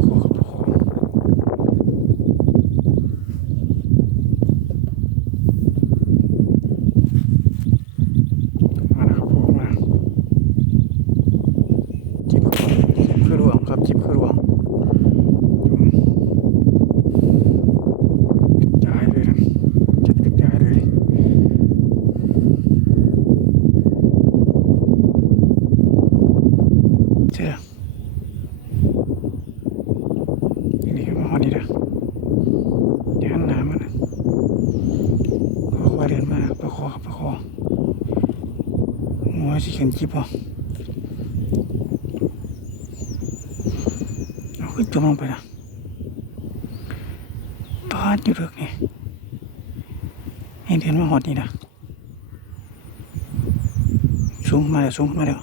Oh. หัวสิเข็นจิบอะเอาขึ้นจมลงไปนะตอนอยู่เรือกนี่ให้เดินมาหอดนี่นะสูงมาแล้วสูงมาแล้ว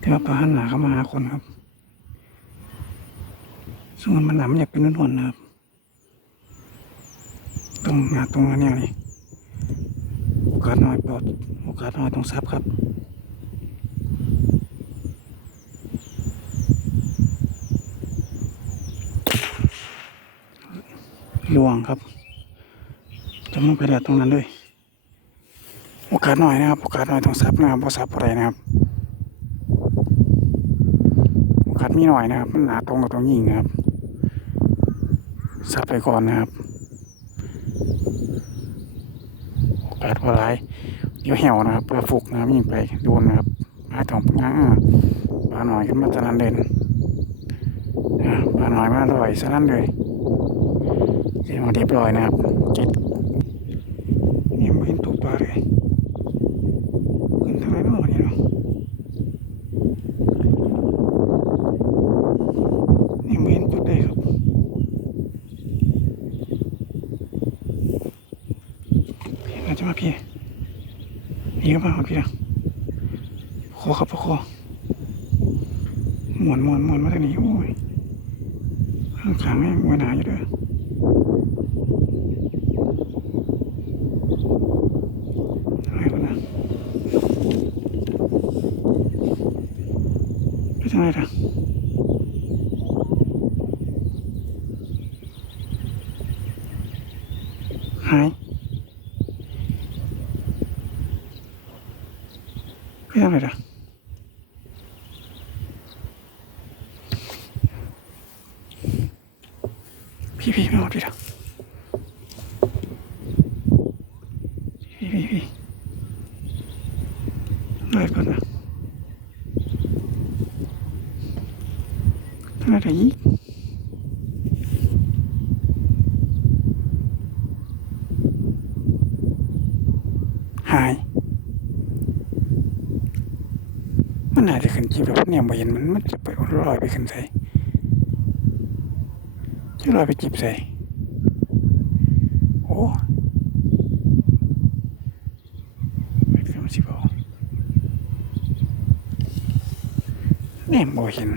ที่ว่าปลาหันหนาเข้ามาหาคนครับซึ่งมันหนามันอยากเป็นนุ่นๆนะครับตรงหนาตรงนั้นเนี่ยนี่ กาสน้อยปลอดโอกาสน้อยต้องซับครับลวงครับจะมุ่งไปแล้วตรงนั้นเลยโอกาสน้อยนะครับโอกาสน้อยต้องซับนะครับเพราะซับอะไรนะครับโอกาสมีหน่อยนะครับมันหนาตรงกับตรงยิงนะครับซับไปก่อนนะครับ โอกาสพอร้ายเดี๋ยวเหี่ยวนะครับเพื่อฝุกนะครับยิงไปโดนนะครับปลาทองง่าปลาหน่อยขึ้นมาสนั่นเด่นปลาหน่อยมาอร่อยสนั่นเลยเรียบรียบร้อยนะครับเจ็ดนี่ไม่เห็นตัวปลาเลยขึ้นทางไหนเนาะนี่เนาะ นี่ไม่เห็นจุดใดครับพี่น่าจะ มาพี่นี่ก็มาครับพี่นะขอครับขอหมวนหมวนหมวนมาทางนี้โอ้ยข้างขางให้มวยหนาอยู่เด้ออะไรวะนะไปทางไหนล่ะหาย ไปทำอะไรล่ะพี่พี่ไม่หมดพี่ละพี่พี่พี่เลยก่อนนะทำอะไรอีก หาย มั นน่าจะขึ้นจีบแบบเนี่ยบ่เห็นมันมันจะไปลอยไปขึ้นใส่จะลอยไปจีบใส่โอ้ไม่เป็นมันสิบอกเนี่ยบ่เห็น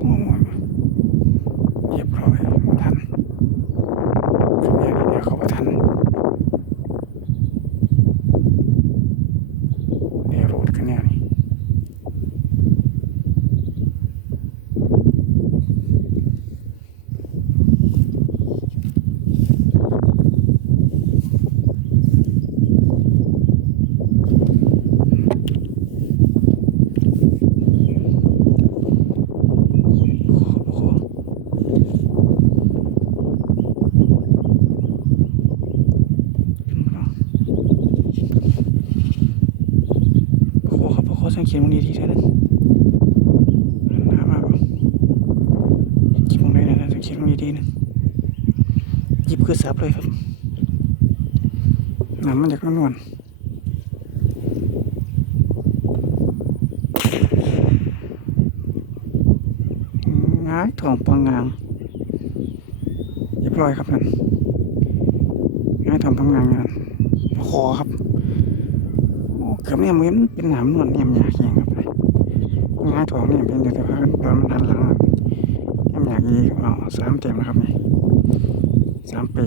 โอ้ยเรียบร้อยมาทันขึ้นเนี่ยเดี๋ยวเขามาทันเดี๋ยวรูดขึ้นเนี่ยนี่ โอ้โหโอ้โห ครับโอ้โหสังเกตมันดีๆเลยนะหันหน้ามากจิบมองได้นะสังเกตมันดีๆนะหยิบคือซับเลยครับน้ำมันจากนวลง่ายถ่วงปังงางเรียบร้อยครับนั่นง่ายถ่วงปังงางงานคอครับ เกือบเนี่ยมันเป็นหนามนวลเนี่ยมันอยากยิงครับง่าถ่วงเนี่ยเป็นอยู่แต่ว่าตอนมันทันหลังเนี่ยมันอยากอีกอ๋อสามเต็มนะครับนี่สามปี